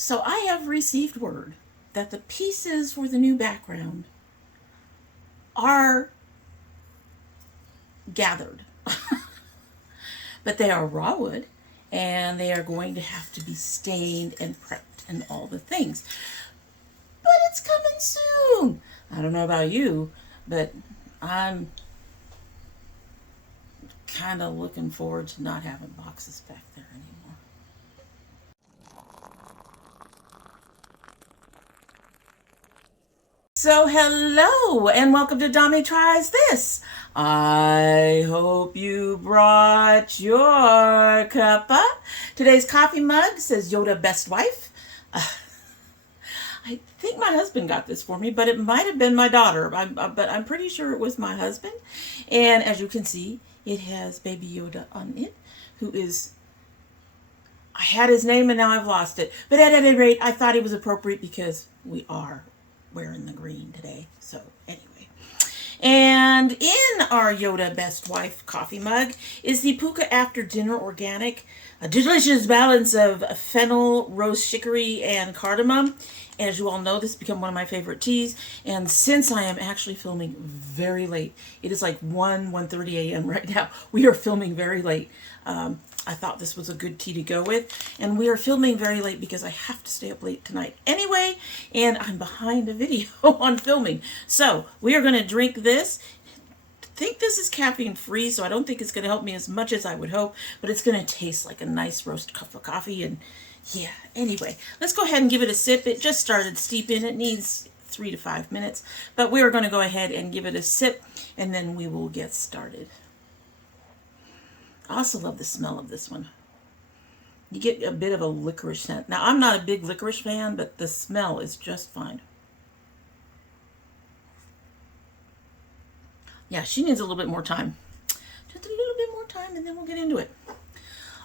So I have received word that the pieces for the new background are gathered. But they are raw wood, and they are going to have to be stained and prepped and all the things. But it's coming soon. I don't know about you, but I'm kind of looking forward to not having boxes back there anymore. So hello and welcome to domytriesthis. I hope you brought your cuppa. Today's coffee mug says Yoda Best Wife. I think my husband got this for me, but it might have been my daughter. But I'm pretty sure it was my husband. And as you can see, it has Baby Yoda on it, who is... I had his name and now I've lost it. But at any rate, I thought it was appropriate because we are wearing the green today. So anyway. And in our Yoda Best Wife coffee mug is the Pukka After Dinner Organic. A delicious balance of fennel, rose chicory, and cardamom. As you all know, this has become one of my favorite teas. And since I am actually filming very late, it is like 1:30 a.m. right now. We are filming very late. I thought this was a good tea to go with. And we are filming very late because I have to stay up late tonight anyway. And I'm behind a video on filming. So we are going to drink this. I think this is caffeine free, so I don't think it's going to help me as much as I would hope. But it's going to taste like a nice roast cup of coffee. And yeah, anyway, let's go ahead and give it a sip. It just started steeping. It needs 3 to 5 minutes. But we are going to go ahead and give it a sip. And then we will get started. I also love the smell of this one. You get a bit of a licorice scent. Now, I'm not a big licorice fan, but the smell is just fine. Yeah, she needs a little bit more time. Just a little bit more time, and then we'll get into it.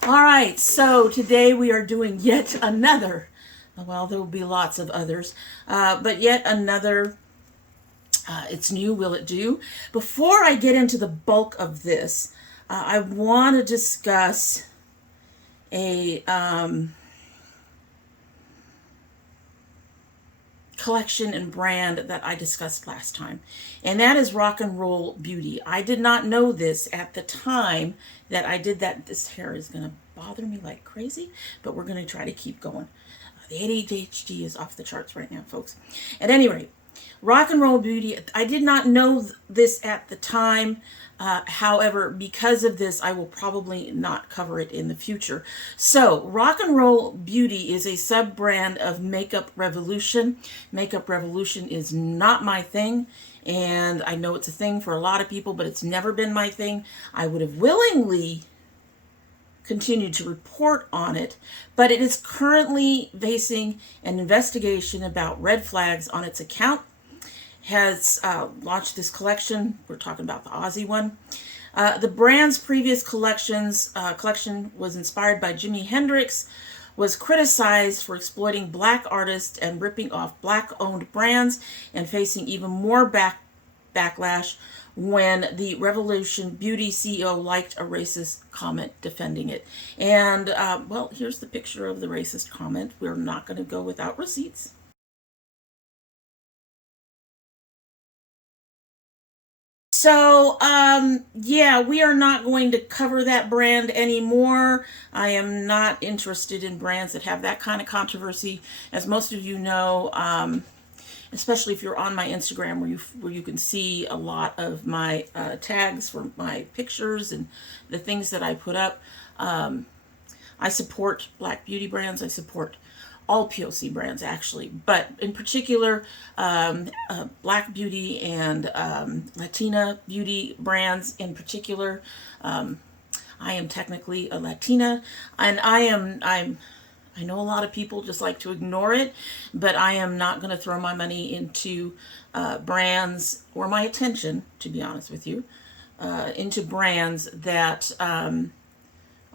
All right, so today we are doing yet another, well, there will be lots of others, but yet another, it's new, will it do? Before I get into the bulk of this, I want to discuss a collection and brand that I discussed last time, and that is Rock and Roll Beauty. I did not know this at the time that I did that. This hair is going to bother me like crazy, but we're going to try to keep going. The ADHD is off the charts right now, folks. At any rate, Rock and Roll Beauty, I did not know this at the time. However, because of this, I will probably not cover it in the future. So, Rock and Roll Beauty is a sub-brand of Makeup Revolution. Makeup Revolution is not my thing, and I know it's a thing for a lot of people, but it's never been my thing. I would have willingly continued to report on it, but it is currently facing an investigation about red flags on its account. Has launched this collection. We're talking about the Aussie one. The brand's previous collection was inspired by Jimi Hendrix, was criticized for exploiting black artists and ripping off black-owned brands, and facing even more backlash when the Revolution Beauty CEO liked a racist comment defending it. And, well, here's the picture of the racist comment. We're not going to go without receipts. So, yeah, we are not going to cover that brand anymore. I am not interested in brands that have that kind of controversy. As most of you know, especially if you're on my Instagram where you can see a lot of my tags for my pictures and the things that I put up. I support Black beauty brands. I support all POC brands, actually, but in particular, Black beauty and Latina beauty brands in particular. I am technically a Latina, and I know a lot of people just like to ignore it, but I am not going to throw my money into brands, or my attention, to be honest with you, into brands that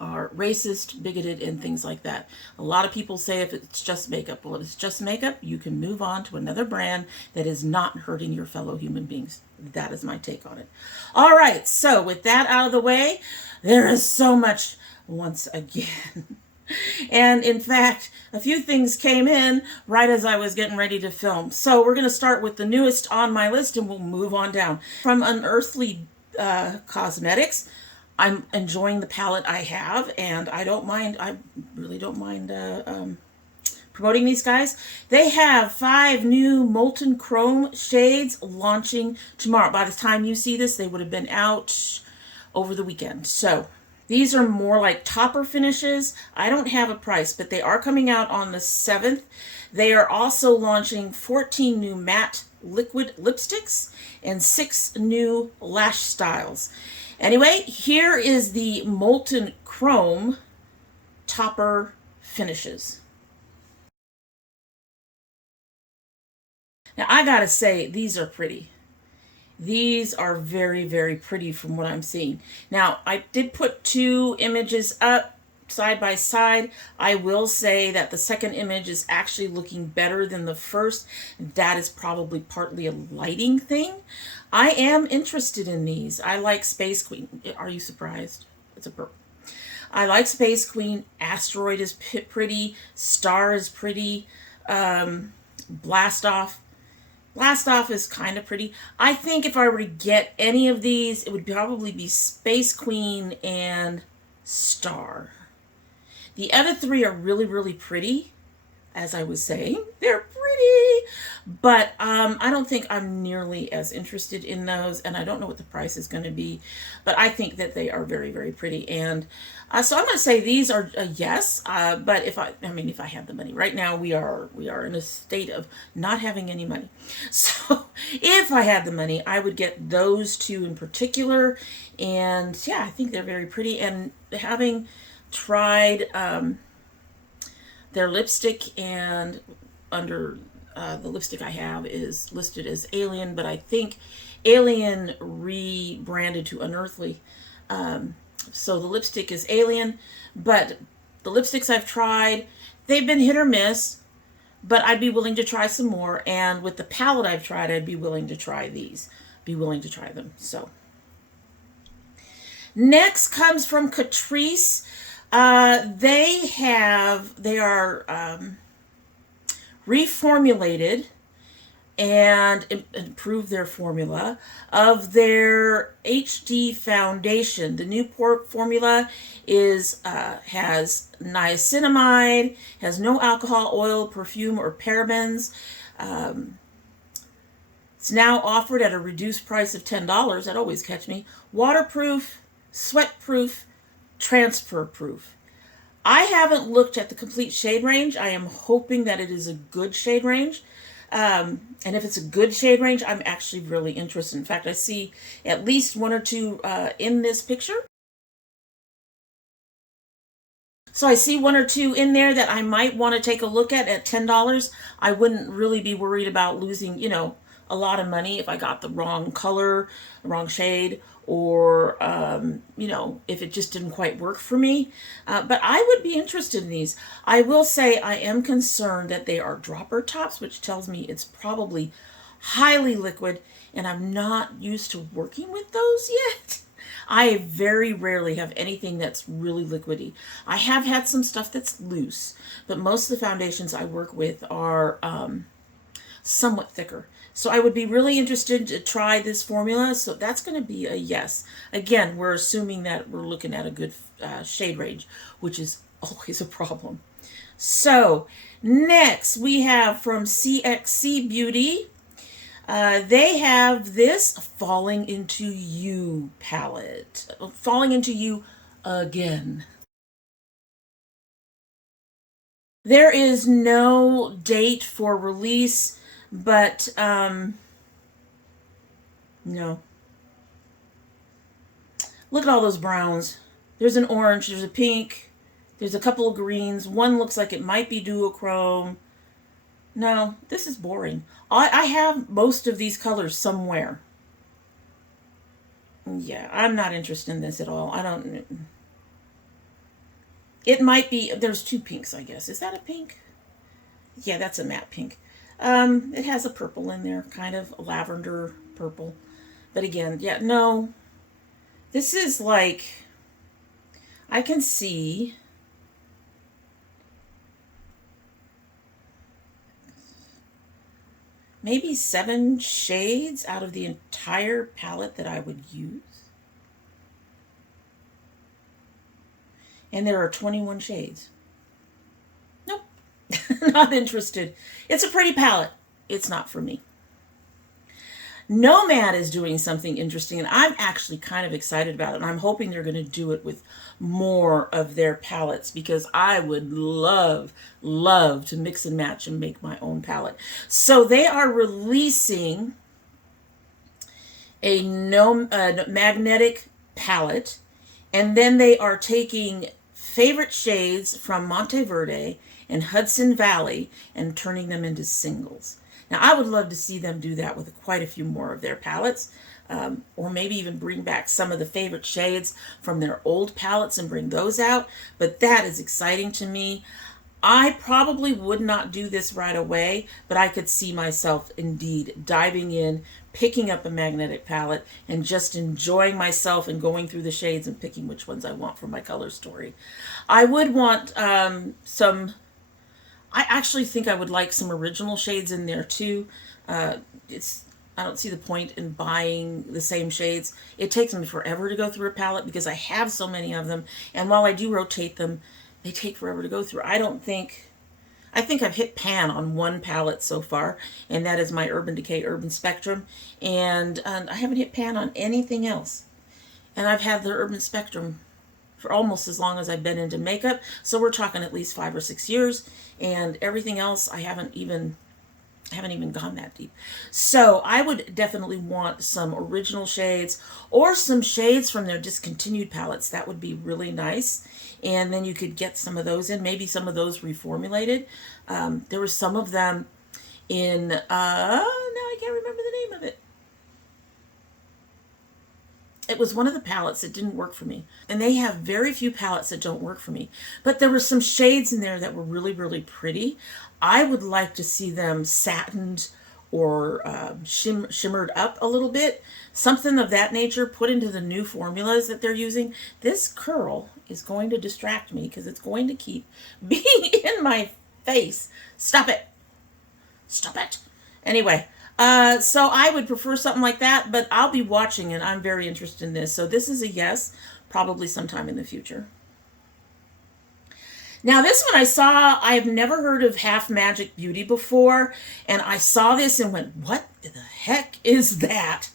are racist, bigoted, and things like that. A lot of people say if it's just makeup. Well, if it's just makeup, you can move on to another brand that is not hurting your fellow human beings. That is my take on it. All right, so with that out of the way, there is so much, once again, And in fact, a few things came in right as I was getting ready to film. So we're going to start with the newest on my list and we'll move on down. From Unearthly Cosmetics, I'm enjoying the palette I have, and I really don't mind promoting these guys. They have 5 new Molten Chrome shades launching tomorrow. By the time you see this, they would have been out over the weekend. So these are more like topper finishes. I don't have a price, but they are coming out on the 7th. They are also launching 14 new matte liquid lipsticks and 6 new lash styles. Anyway, here is the Molten Chrome topper finishes. Now, I gotta say, these are pretty. These are very, very pretty from what I'm seeing. Now, I did put 2 images up side by side. I will say that the second image is actually looking better than the first. That is probably partly a lighting thing. I am interested in these. I like Space Queen. Are you surprised? It's a purple. I like Space Queen. Asteroid is pretty. Star is pretty. Blast Off is kind of pretty. I think if I were to get any of these, it would probably be Space Queen and Star. The other 3 are really, really pretty. As I was saying, they're pretty. But I don't think I'm nearly as interested in those, and I don't know what the price is going to be. But I think that they are very, very pretty. And so I'm going to say these are a yes. But if I had the money. Right now we are in a state of not having any money. So if I had the money, I would get those 2 in particular. And yeah, I think they're very pretty. And having tried their lipstick, and under the lipstick I have is listed as Alien, but I think Alien rebranded to Unearthly. So the lipstick is Alien, but the lipsticks I've tried, they've been hit or miss, but I'd be willing to try some more. And with the palette I've tried, I'd be willing to try these, be willing to try them. So next comes from Catrice. They are reformulated and improve their formula of their HD foundation. The new formula is has niacinamide, has no alcohol, oil, perfume, or parabens. It's now offered at a reduced price of $10. That always catch me. Waterproof, sweat-proof, transfer-proof. I haven't looked at the complete shade range. I am hoping that it is a good shade range. And if it's a good shade range, I'm actually really interested. In fact, I see at least 1 or 2 in this picture. So I see 1 or 2 in there that I might want to take a look at $10. I wouldn't really be worried about losing, a lot of money if I got the wrong color, the wrong shade, or, if it just didn't quite work for me. But I would be interested in these. I will say I am concerned that they are dropper tops, which tells me it's probably highly liquid, and I'm not used to working with those yet. I very rarely have anything that's really liquidy. I have had some stuff that's loose, but most of the foundations I work with are somewhat thicker. So I would be really interested to try this formula. So that's going to be a yes. Again, we're assuming that we're looking at a good shade range, which is always a problem. So next we have from CXC Beauty. They have this Falling Into You palette. Falling Into You again. There is no date for release, but no. Look at all those browns. There's an orange, there's a pink, there's a couple of greens. One looks like it might be duochrome. No, this is boring. I have most of these colors somewhere. Yeah, I'm not interested in this at all. I don't... It might be... There's 2 pinks, I guess. Is that a pink? Yeah, that's a matte pink. It has a purple in there, kind of a lavender purple. But again, yeah, no. This is like... I can see maybe 7 shades out of the entire palette that I would use. And there are 21 shades. Nope, not interested. It's a pretty palette. It's not for me. Nomad is doing something interesting, and I'm actually kind of excited about it, and I'm hoping they're going to do it with more of their palettes, because I would love to mix and match and make my own palette. So they are releasing a magnetic palette, and then they are taking favorite shades from Monteverde and Hudson Valley and turning them into singles. Now, I would love to see them do that with quite a few more of their palettes, or maybe even bring back some of the favorite shades from their old palettes and bring those out. But that is exciting to me. I probably would not do this right away, but I could see myself indeed diving in, picking up a magnetic palette, and just enjoying myself and going through the shades and picking which ones I want for my color story. I would want I actually think I would like some original shades in there too. I don't see the point in buying the same shades. It takes me forever to go through a palette because I have so many of them, and while I do rotate them, they take forever to go through. I think I've hit pan on one palette so far, and that is my Urban Decay Urban Spectrum, and I haven't hit pan on anything else. And I've had the Urban Spectrum for almost as long as I've been into makeup, so we're talking at least 5 or 6 years, and everything else I haven't even gone that deep. So I would definitely want some original shades or some shades from their discontinued palettes. That would be really nice. And then you could get some of those in, maybe some of those reformulated. There were some of them in, now I can't remember the name of it. It was one of the palettes that didn't work for me. And they have very few palettes that don't work for me. But there were some shades in there that were really, really pretty. I would like to see them satined or shimmered up a little bit. Something of that nature put into the new formulas that they're using. This curl is going to distract me because it's going to keep being in my face. Stop it. Stop it. Anyway. So I would prefer something like that, but I'll be watching and I'm very interested in this. So this is a yes, probably sometime in the future. Now this one I saw, I've never heard of Half Magic Beauty before, and I saw this and went, what the heck is that?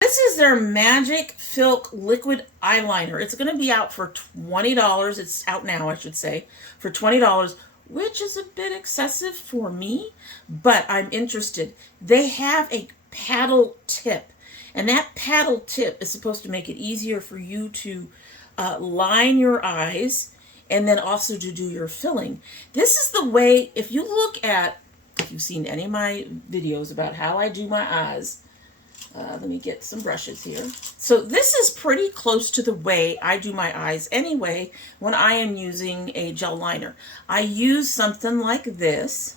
This is their Magic Filk Liquid Eyeliner. It's going to be out for $20. It's out now, I should say, for $20. Which is a bit excessive for me, but I'm interested. They have a paddle tip, and that paddle tip is supposed to make it easier for you to line your eyes and then also to do your filling. This is the way, if you've seen any of my videos about how I do my eyes, let me get some brushes here. So this is pretty close to the way I do my eyes anyway when I am using a gel liner. I use something like this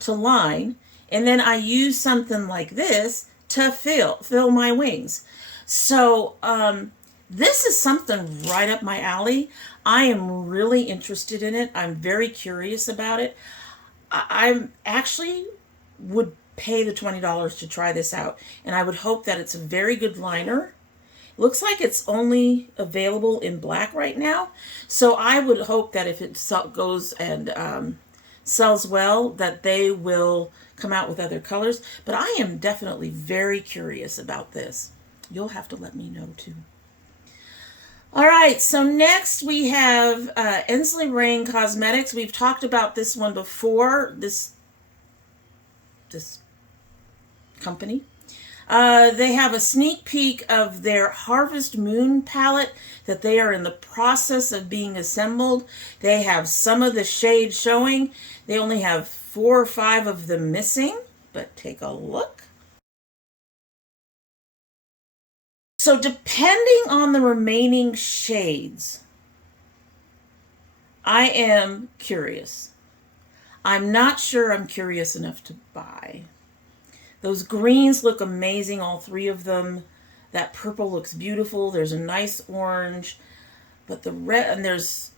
to line, and then I use something like this to fill my wings. So this is something right up my alley. I am really interested in it. I'm very curious about it. I'm actually would pay the $20 to try this out, and I would hope that it's a very good liner. Looks like it's only available in black right now, so I would hope that if it goes and sells well, that they will come out with other colors. But I am definitely very curious about this. You'll have to let me know too. All right, so next we have Ensley Rain Cosmetics. We've talked about this one before, this company. They have a sneak peek of their Harvest Moon palette that they are in the process of being assembled. They have some of the shades showing. They only have 4 or 5 of them missing, but take a look. So depending on the remaining shades, I am curious. I'm not sure I'm curious enough to buy. Those greens look amazing, all 3 of them. That purple looks beautiful. There's a nice orange, but the red, and there's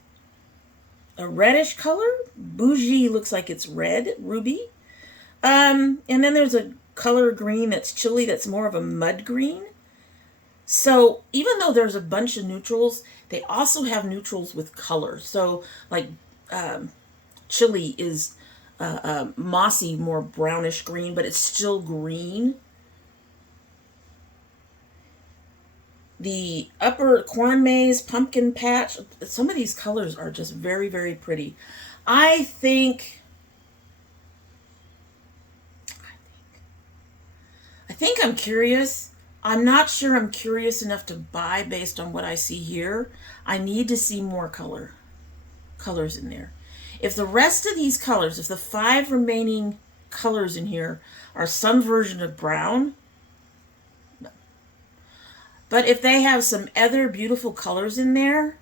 a reddish color. Bougie looks like it's red, ruby. And then there's a color green that's chilly, that's more of a mud green. So even though there's a bunch of neutrals, they also have neutrals with color. So like chili is mossy, more brownish green, but it's still green. The upper corn maze, pumpkin patch, some of these colors are just very, very pretty. I think I'm curious. I'm not sure I'm curious enough to buy based on what I see here. I need to see more colors in there. If the rest of these colors, if the 5 remaining colors in here are some version of brown, no. But if they have some other beautiful colors in there,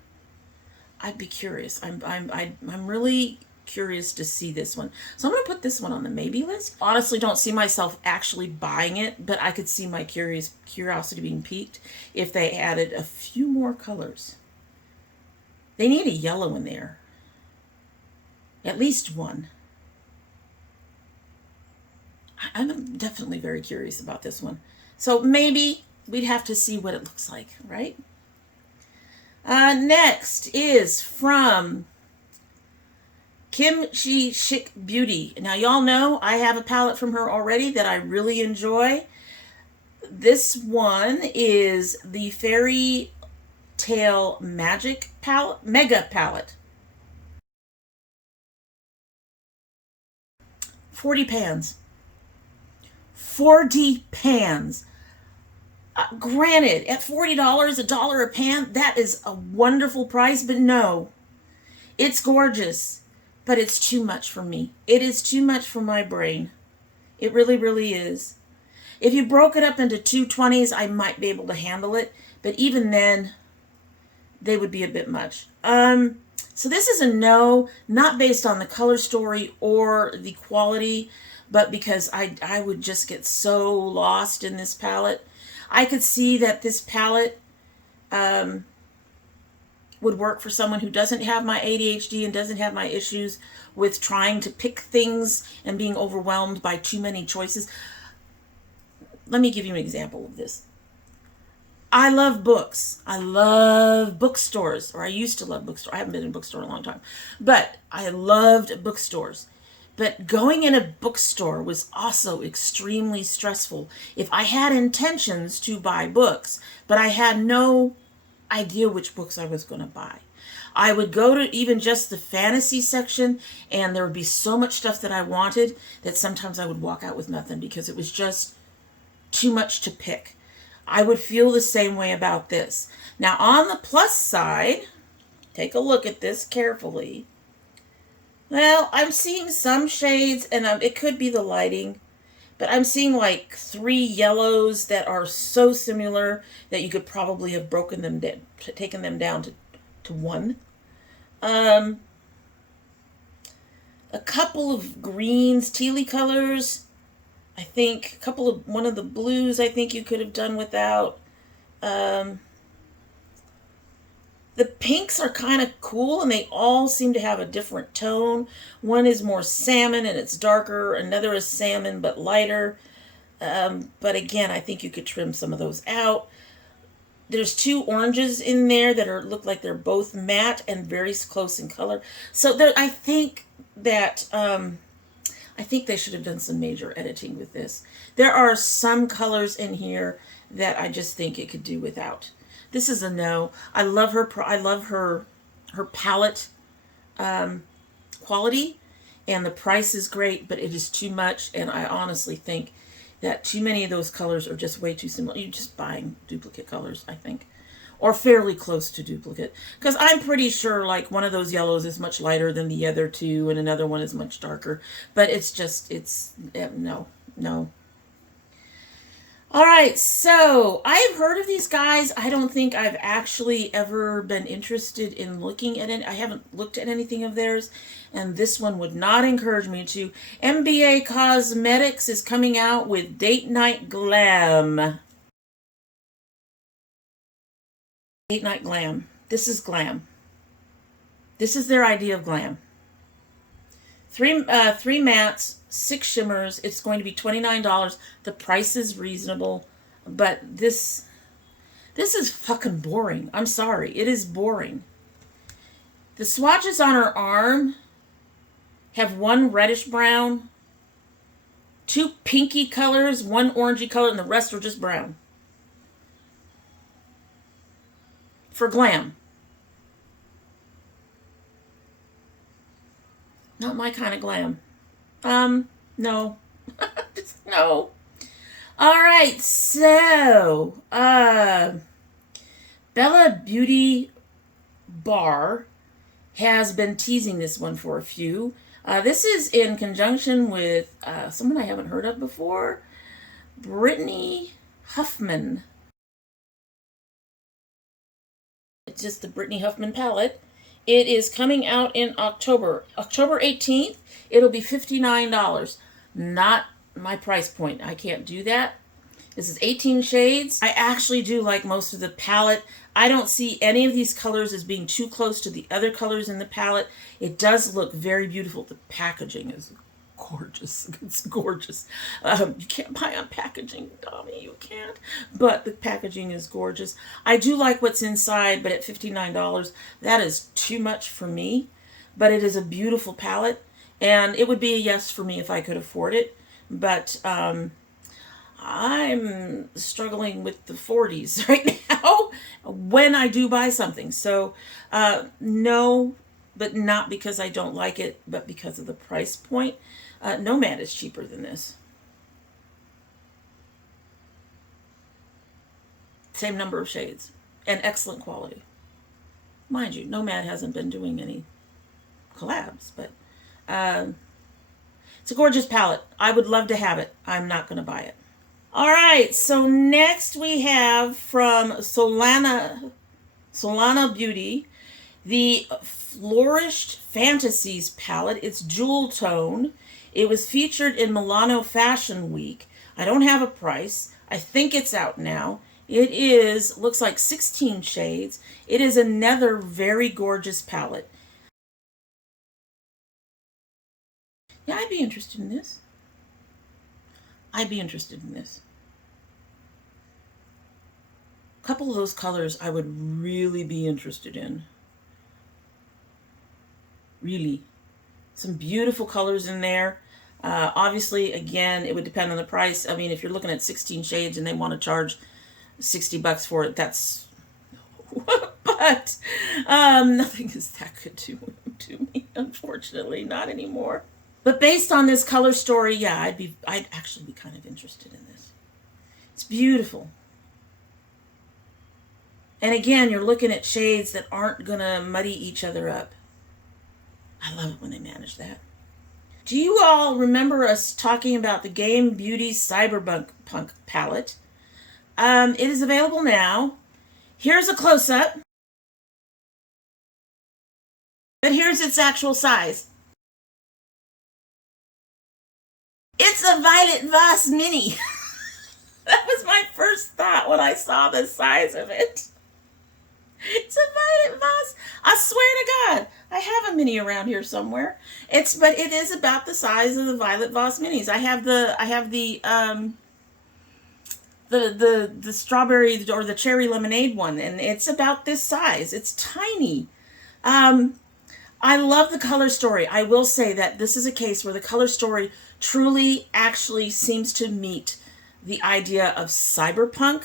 I'd be curious. I'm really curious to see this one. So I'm going to put this one on the maybe list. Honestly, don't see myself actually buying it, but I could see my curiosity being piqued if they added a few more colors. They need a yellow in there. At least one. I'm definitely very curious about this one. So maybe we'd have to see what it looks like, right? Next is from Kimchi Chic Beauty. Now, y'all know I have a palette from her already that I really enjoy. This one is the Fairy Tale Magic palette, Mega Palette. 40 pans. 40 pans. Granted, at $40, $1 a pan, that is a wonderful price, but no. It's gorgeous, but it's too much for me. It is too much for my brain. It really, really is. If you broke it up into 220s, I might be able to handle it, but even then, they would be a bit much. So this is a no, not based on the color story or the quality, but because I would just get so lost in this palette. I could see that this palette would work for someone who doesn't have my ADHD and doesn't have my issues with trying to pick things and being overwhelmed by too many choices. Let me give you an example of this. I love books. I love bookstores, or I used to love bookstores. I haven't been in a bookstore in a long time, but I loved bookstores. But going in a bookstore was also extremely stressful. If I had intentions to buy books, but I had no idea which books I was going to buy, I would go to even just the fantasy section, and there would be so much stuff that I wanted that sometimes I would walk out with nothing because it was just too much to pick. I would feel the same way about this. Now, on the plus side, take a look at this carefully. Well, I'm seeing some shades, and it could be the lighting, but I'm seeing like 3 yellows that are so similar that you could probably have broken them down, taken them down to 1. A couple of greens, tealy colors. I think one of the blues I think you could have done without. The pinks are kind of cool, and they all seem to have a different tone. One is more salmon and it's darker. Another is salmon but lighter. But again, I think you could trim some of those out. There's 2 oranges in there that look like they're both matte and very close in color. So I think that I think they should have done some major editing with this. There are some colors in here that I just think it could do without. This is a no. I love her. I love her palette quality, and the price is great, but it is too much. And I honestly think that too many of those colors are just way too similar. You're just buying duplicate colors, I think, or fairly close to duplicate. Because I'm pretty sure like one of those yellows is much lighter than the other 2, and another one is much darker. But no. All right, so I've heard of these guys. I don't think I've actually ever been interested in looking at it. I haven't looked at anything of theirs, and this one would not encourage me to. MBA Cosmetics is coming out with Date Night Glam. Date Night Glam. This is Glam. This is their idea of glam. Three mattes, 6 shimmers. It's going to be $29. The price is reasonable, but this is fucking boring. I'm sorry. It is boring. The swatches on her arm have one reddish brown, 2 pinky colors, 1 orangey color, and the rest are just brown. For glam. Not my kind of glam. No. Just no. All right, so, bellabeautébar has been teasing this one for a few. This is in conjunction with someone I haven't heard of before, Brittany Huffman. It's just the Brittany Huffman palette. It is coming out in October 18th. It'll be $59. Not my price point. I can't do that. This is 18 shades. I actually do like most of the palette. I don't see any of these colors as being too close to the other colors in the palette. It does look very beautiful. The packaging is gorgeous. It's gorgeous. You can't buy on packaging, Tommy. You can't. But the packaging is gorgeous. I do like what's inside, but at $59, that is too much for me. But it is a beautiful palette, and it would be a yes for me if I could afford it. But I'm struggling with the 40s right now when I do buy something. So no, but not because I don't like it, but because of the price point. Nomad is cheaper than this. Same number of shades and excellent quality. Mind you, Nomad hasn't been doing any collabs, but it's a gorgeous palette. I would love to have it. I'm not going to buy it. All right, so next we have from Solana Beauty, the Flourished Fantasies palette. It's jewel tone. It was featured in Milano Fashion Week. I don't have a price. I think it's out now. It is, looks like 16 shades. It is another very gorgeous palette. Yeah, I'd be interested in this. I'd be interested in this. A couple of those colors I would really be interested in. Really. Some beautiful colors in there. Obviously, again, it would depend on the price. I mean, if you're looking at 16 shades and they want to charge $60 for it, that's... but nothing is that good to me, unfortunately. Not anymore. But based on this color story, yeah, I'd actually be kind of interested in this. It's beautiful. And again, you're looking at shades that aren't going to muddy each other up. I love it when they manage that. Do you all remember us talking about the Game Beauty Cyberpunk palette? It is available now. Here's a close-up. But here's its actual size. It's a Violet Voss Mini. That was my first thought when I saw the size of it. It's a Violet Voss. I swear to God, I have a mini around here somewhere. But it is about the size of the Violet Voss minis. I have the strawberry or the cherry lemonade one, and it's about this size. It's tiny. I love the color story. I will say that this is a case where the color story truly actually seems to meet the idea of cyberpunk.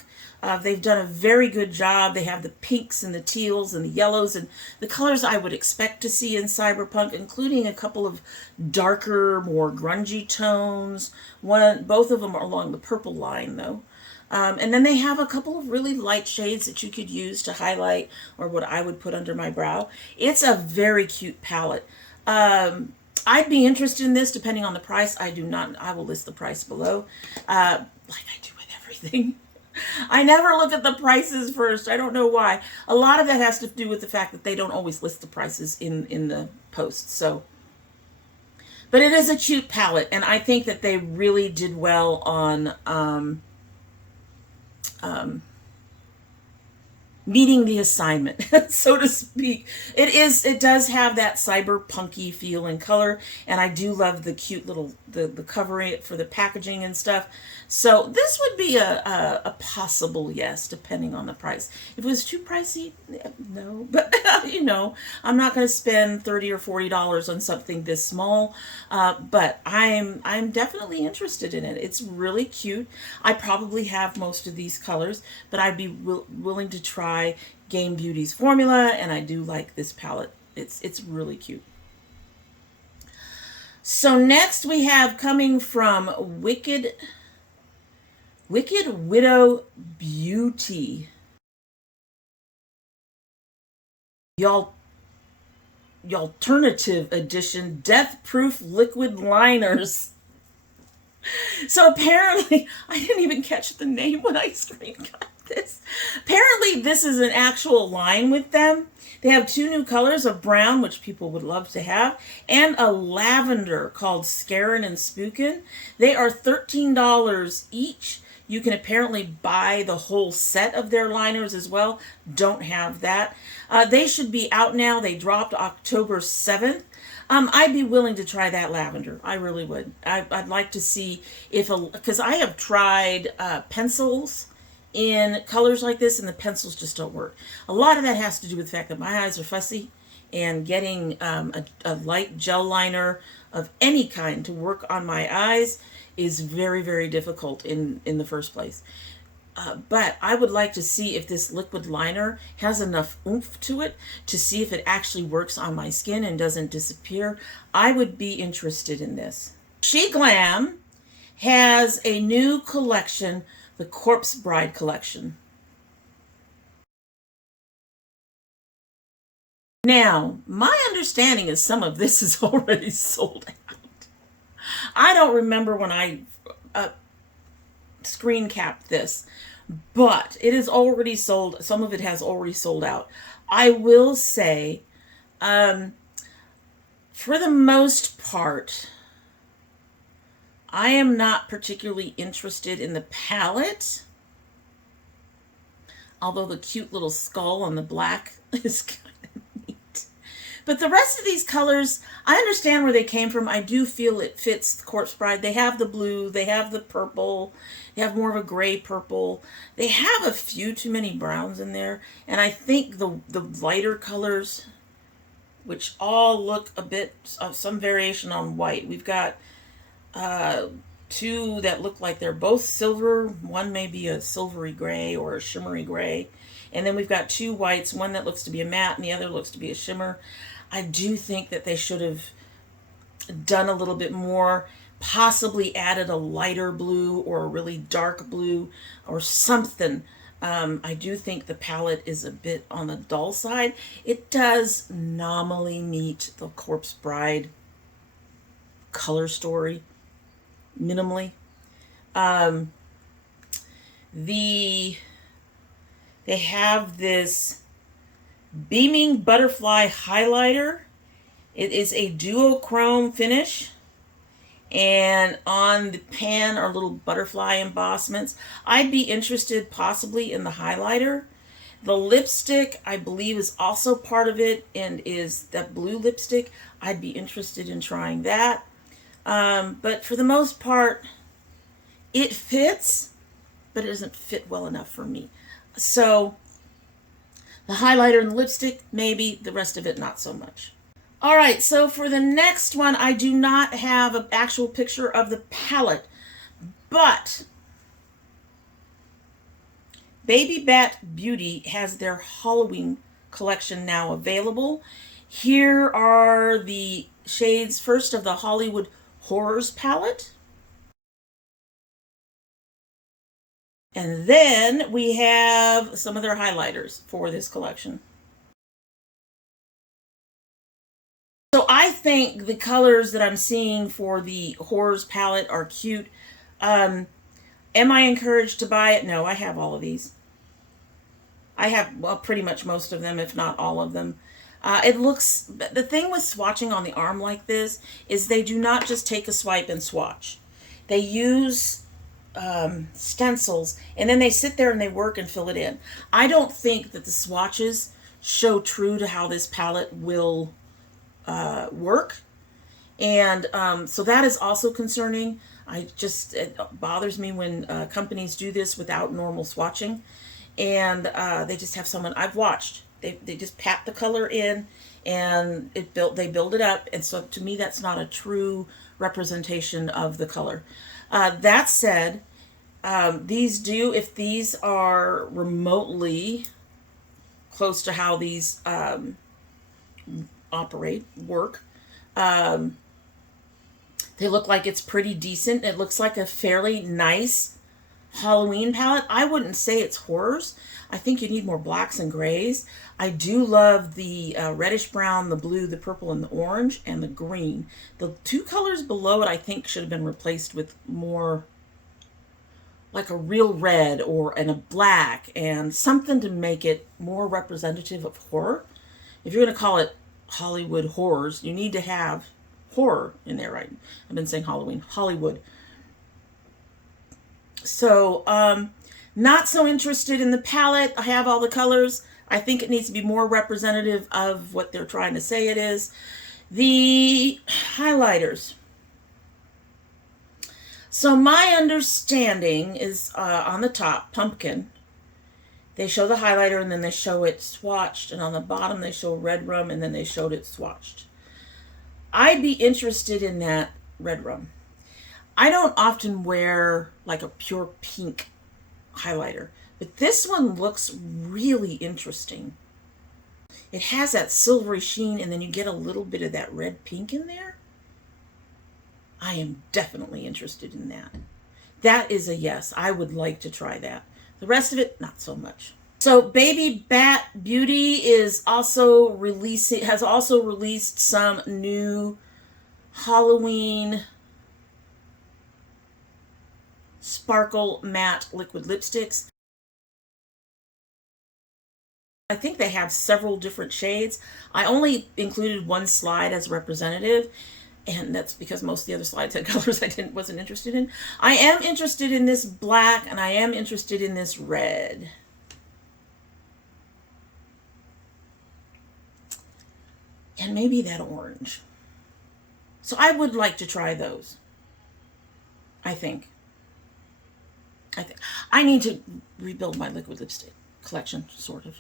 They've done a very good job. They have the pinks and the teals and the yellows and the colors I would expect to see in cyberpunk, including a couple of darker, more grungy tones. Both of them are along the purple line, though. And then they have a couple of really light shades that you could use to highlight, or what I would put under my brow. It's a very cute palette. I'd be interested in this depending on the price. I will list the price below, like I do with everything. I never look at the prices first. I don't know why. A lot of that has to do with the fact that they don't always list the prices in the posts. So, but it is a cute palette, and I think that they really did well on meeting the assignment, so to speak. It does have that cyberpunky feel and color, and I do love the cute little, the covering for the packaging and stuff. So this would be a possible yes, depending on the price. If it was too pricey, no. But, you know, I'm not going to spend $30 or $40 on something this small, but I'm definitely interested in it. It's really cute. I probably have most of these colors, but I'd be willing to try Game Beauty's formula, and I do like this palette. It's really cute. So next we have, coming from Wicked Widow Beauty. The alternative edition Death Proof Liquid Liners. So apparently, I didn't even catch the name when I screen got this. Apparently, this is an actual line with them. They have two new colors of brown, which people would love to have, and a lavender called Scarin' and Spookin'. They are $13 each. You can apparently buy the whole set of their liners as well. Don't have that. They should be out now. They dropped October 7th. I'd be willing to try that lavender. I really would. I'd like to see if, because I have tried pencils in colors like this, and the pencils just don't work. A lot of that has to do with the fact that my eyes are fussy, and getting a light gel liner of any kind to work on my eyes is very, very difficult in the first place. But I would like to see if this liquid liner has enough oomph to it to see if it actually works on my skin and doesn't disappear. I would be interested in this. She Glam has a new collection, the Corpse Bride collection. Now, my understanding is some of this is already sold out. I don't remember when I screen capped this, but it is already sold. Some of it has already sold out. I will say, for the most part, I am not particularly interested in the palette, although the cute little skull on the black is kind of neat. But the rest of these colors, I understand where they came from. I do feel it fits the Corpse Bride. They have the blue, they have the purple, they have more of a gray purple. They have a few too many browns in there. And I think the lighter colors, which all look a bit of some variation on white. We've got two that look like they're both silver. One may be a silvery gray or a shimmery gray. And then we've got two whites, one that looks to be a matte and the other looks to be a shimmer. I do think that they should have done a little bit more, possibly added a lighter blue or a really dark blue or something. I do think the palette is a bit on the dull side. It does nominally meet the Corpse Bride color story, minimally. They have this Beaming Butterfly highlighter. It is a duochrome finish, and on the pan are little butterfly embossments. I'd be interested possibly in the highlighter. The lipstick, I believe, is also part of it, and is that blue lipstick. I'd be interested in trying that. But for the most part, it fits, but it doesn't fit well enough for me. So the highlighter and the lipstick, maybe. The rest of it, not so much. All right, so for the next one, I do not have an actual picture of the palette, but Baby Bat Beauty has their Halloween collection now available. Here are the shades, first of the Hollywood Horrors palette. And then we have some of their highlighters for this collection. So I think the colors that I'm seeing for the Horrors palette are cute. Am I encouraged to buy it? No, I have all of these. I have, well, pretty much most of them, if not all of them. It looks, the thing with swatching on the arm like this is they do not just take a swipe and swatch. They use stencils, and then they sit there and they work and fill it in. I don't think that the swatches show true to how this palette will work. And so that is also concerning. It bothers me when companies do this without normal swatching. And they just have someone I've watched. They just pat the color in and they build it up. And so to me, that's not a true representation of the color. That said, if these are remotely close to how these work, they look like it's pretty decent. It looks like a fairly nice Halloween palette. I wouldn't say it's horrors. I think you need more blacks and grays. I do love the reddish brown, the blue, the purple, and the orange, and the green. The two colors below it I think should have been replaced with more like a real red and a black and something to make it more representative of horror. If you're going to call it Hollywood horrors, you need to have horror in there, right? I've been saying Halloween, Hollywood. So, not so interested in the palette. I have all the colors. I think it needs to be more representative of what they're trying to say it is. The highlighters. So my understanding is on the top, pumpkin, they show the highlighter and then they show it swatched. And on the bottom, they show red rum and then they showed it swatched. I'd be interested in that red rum. I don't often wear like a pure pink highlighter, but this one looks really interesting. It has that silvery sheen and then you get a little bit of that red pink in there. I am definitely interested in that. That is a yes. I would like to try that. The rest of it, not so much. So Baby Bat Beauty has also released some new Halloween sparkle matte liquid lipsticks. I think they have several different shades. I only included one slide as representative, and that's because most of the other slides had colors I wasn't interested in. I am interested in this black, and I am interested in this red. And maybe that orange. So I would like to try those. I think I need to rebuild my liquid lipstick collection, sort of.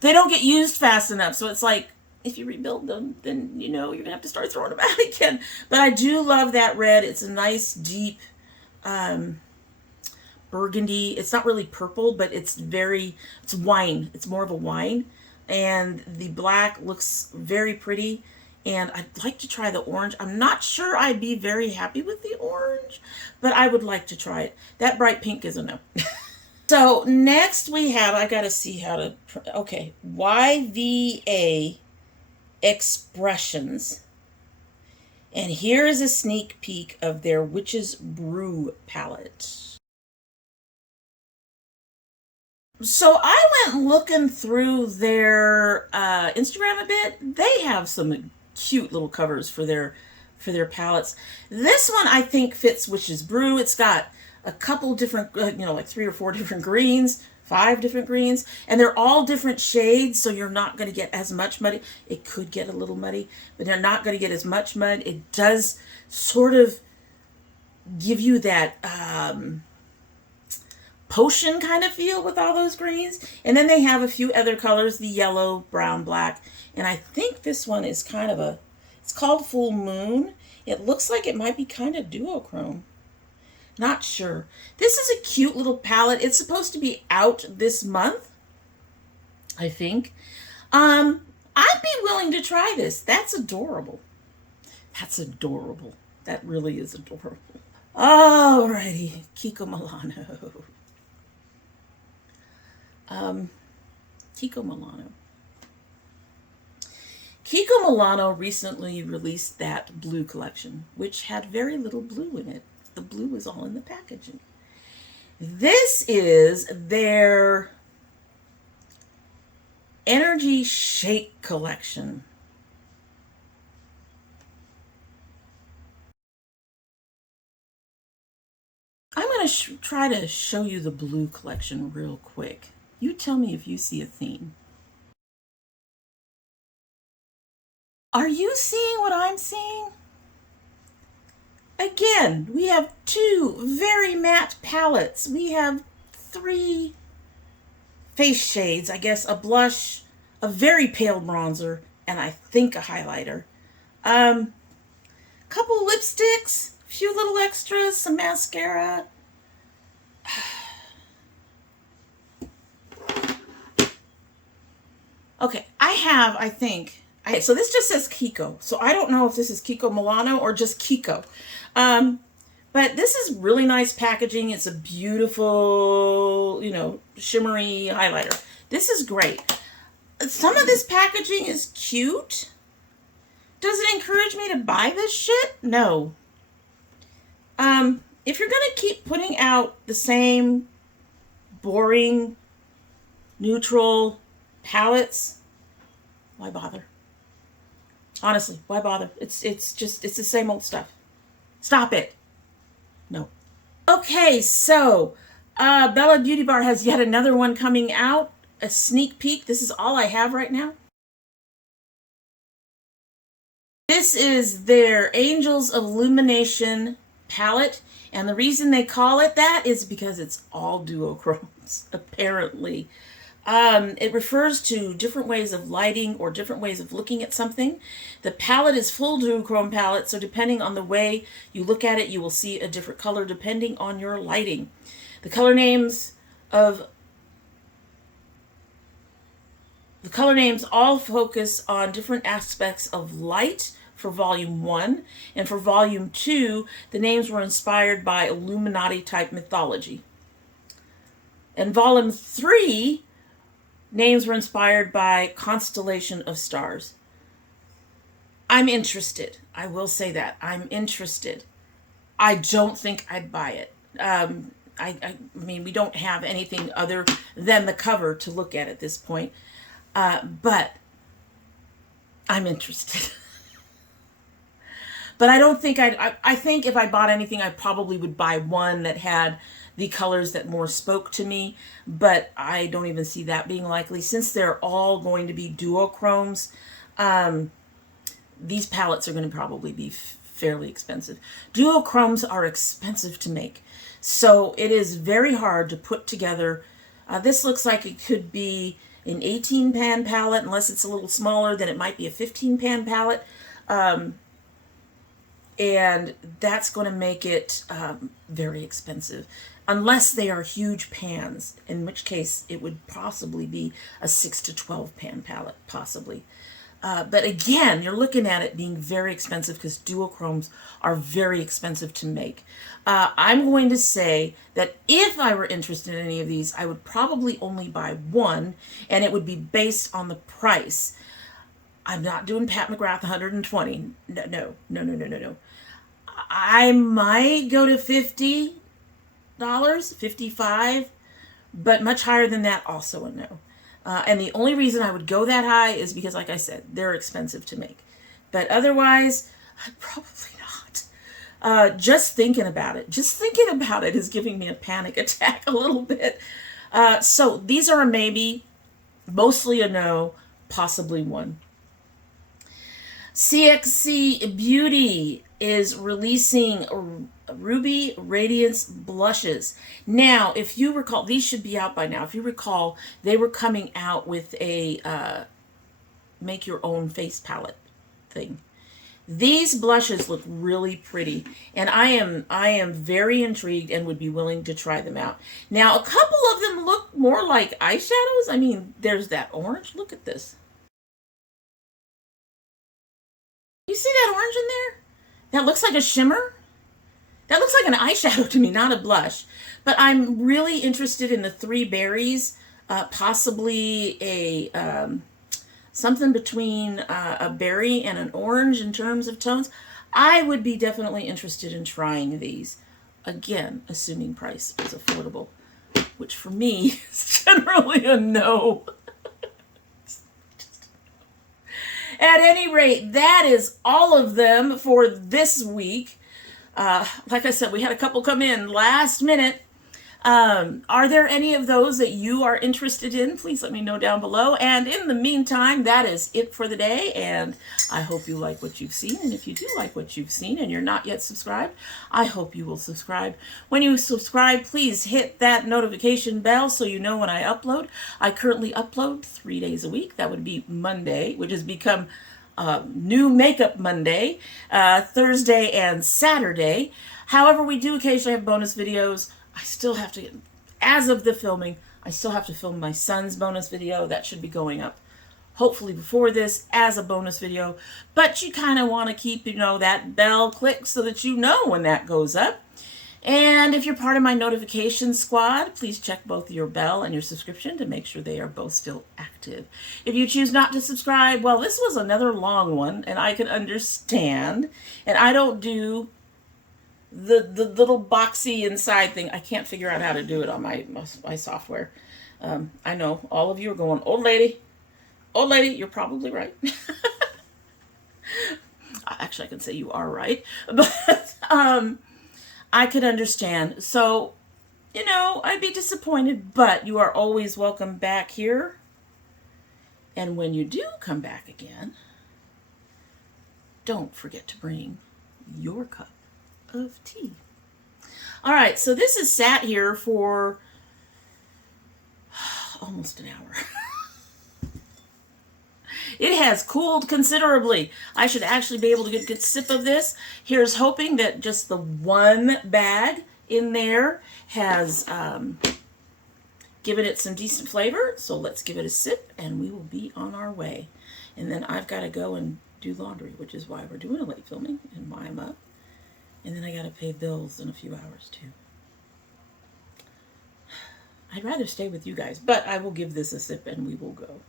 They don't get used fast enough, so it's like, if you rebuild them, then, you know, you're gonna have to start throwing them out again. But I do love that red. It's a nice, deep burgundy. It's not really purple, but it's wine. It's more of a wine. And the black looks very pretty. And I'd like to try the orange. I'm not sure I'd be very happy with the orange, but I would like to try it. That bright pink is a no. So next we have, I gotta see how to, okay, YVA Expressions. And here is a sneak peek of their Witch's Brew palette. So I went looking through their Instagram a bit. They have some cute little covers for their palettes. This one I think fits Witch's Brew. It's got a couple different, like 3 or 4 different greens, 5 different greens, and they're all different shades, so you're not going to get as much muddy. It could get a little muddy, but they're not going to get as much mud. It does sort of give you that potion kind of feel with all those greens. And then they have a few other colors, the yellow, brown, black, and I think this one is kind of it's called Full Moon. It looks like it might be kind of duochrome. Not sure. This is a cute little palette. It's supposed to be out this month, I think. I'd be willing to try this. That's adorable. That's adorable. That really is adorable. Alrighty, Kiko Milano. Kiko Milano. Kiko Milano recently released that blue collection, which had very little blue in it. The blue is all in the packaging. This is their Energy Shake collection. going to try to show you the blue collection real quick. You tell me if you see a theme. Are you seeing what I'm seeing? Again, we have two very matte palettes. We have three face shades, I guess a blush, a very pale bronzer, and I think a highlighter. Couple lipsticks, a few little extras, some mascara. Okay, I think, so this just says Kiko. So I don't know if this is Kiko Milano or just Kiko. But this is really nice packaging. It's a beautiful, you know, shimmery highlighter. This is great. Some of this packaging is cute. Does it encourage me to buy this shit? No. If you're going to keep putting out the same boring, neutral palettes, why bother? Honestly, why bother? It's the same old stuff. Stop it. No. Okay, so Bellabeautébar has yet another one coming out. A sneak peek. This is all I have right now. This is their Angels of Illumination palette. And the reason they call it that is because it's all duochromes, apparently. It refers to different ways of lighting or different ways of looking at something. The palette is full duochrome palette, so depending on the way you look at it, you will see a different color depending on your lighting. The color names all focus on different aspects of light for volume 1, and for volume 2, the names were inspired by Illuminati type mythology. And volume 3, names were inspired by constellation of stars. I'm interested. I will say that. I'm interested. I don't think I'd buy it. I mean, we don't have anything other than the cover to look at this point. But I'm interested. But I don't think I think if I bought anything, I probably would buy one that had the colors that more spoke to me, but I don't even see that being likely. Since they're all going to be duochromes, these palettes are going to probably be fairly expensive. Duochromes are expensive to make, so it is very hard to put together. This looks like it could be an 18 pan palette. Unless it's a little smaller, then it might be a 15 pan palette. And that's going to make it very expensive, unless they are huge pans, in which case it would possibly be a 6 to 12 pan palette, possibly. But again, you're looking at it being very expensive because duochromes are very expensive to make. I'm going to say that if I were interested in any of these, I would probably only buy one, and it would be based on the price. I'm not doing Pat McGrath 120. No. I might go to $50, $55, but much higher than that, also a no. And the only reason I would go that high is because, like I said, they're expensive to make. But otherwise, probably not. Just thinking about it is giving me a panic attack a little bit. So these are a maybe, mostly a no, possibly one. CXC Beauty is releasing Ruby Radiance blushes. Now, if you recall, these should be out by now. If you recall, they were coming out with a make your own face palette thing. These blushes look really pretty, and I am very intrigued and would be willing to try them out. Now, a couple of them look more like eyeshadows. I mean, there's that orange. Look at this. You see that orange in there? That looks like a shimmer. That looks like an eyeshadow to me, not a blush. But I'm really interested in the three berries, possibly a something between a berry and an orange in terms of tones. I would be definitely interested in trying these. Again, assuming price is affordable, which for me is generally a no. At any rate, that is all of them for this week. Like I said, we had a couple come in last minute. Are there any of those that you are interested in? Please let me know down below. And in the meantime, that is it for the day. And I hope you like what you've seen. And if you do like what you've seen and you're not yet subscribed, I hope you will subscribe. When you subscribe, please hit that notification bell so you know when I upload. I currently upload 3 days a week. That would be Monday, which has become New Makeup Monday, Thursday, and Saturday. However, we do occasionally have bonus videos. I still have to, as of the filming, I still have to film my son's bonus video. That should be going up hopefully before this as a bonus video. But you kind of want to keep, you know, that bell clicked so that you know when that goes up. And if you're part of my notification squad, please check both your bell and your subscription to make sure they are both still active. If you choose not to subscribe, well, this was another long one, and I can understand. And I don't do the little boxy inside thing. I can't figure out how to do it on my software. I know all of you are going, old lady, you're probably right. Actually, I can say you are right, but I could understand. So, you know, I'd be disappointed, but you are always welcome back here. And when you do come back again, don't forget to bring your cup of tea. All right, so this has sat here for almost an hour. It has cooled considerably. I should actually be able to get a good sip of this. Here's hoping that just the one bag in there has given it some decent flavor. So let's give it a sip and we will be on our way. And then I've got to go and do laundry, which is why we're doing a late filming and why I'm up. And then I got to pay bills in a few hours too. I'd rather stay with you guys, but I will give this a sip and we will go.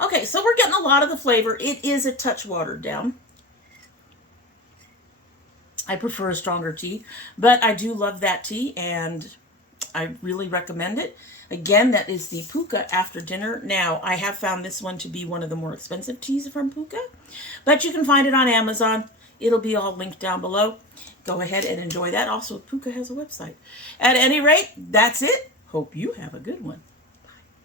Okay, so we're getting a lot of the flavor. It is a touch watered down. I prefer a stronger tea, but I do love that tea and I really recommend it. Again, that is the Pukka After Dinner. Now, I have found this one to be one of the more expensive teas from Pukka, but you can find it on Amazon. It'll be all linked down below. Go ahead and enjoy that. Also, Pukka has a website. At any rate, that's it. Hope you have a good one.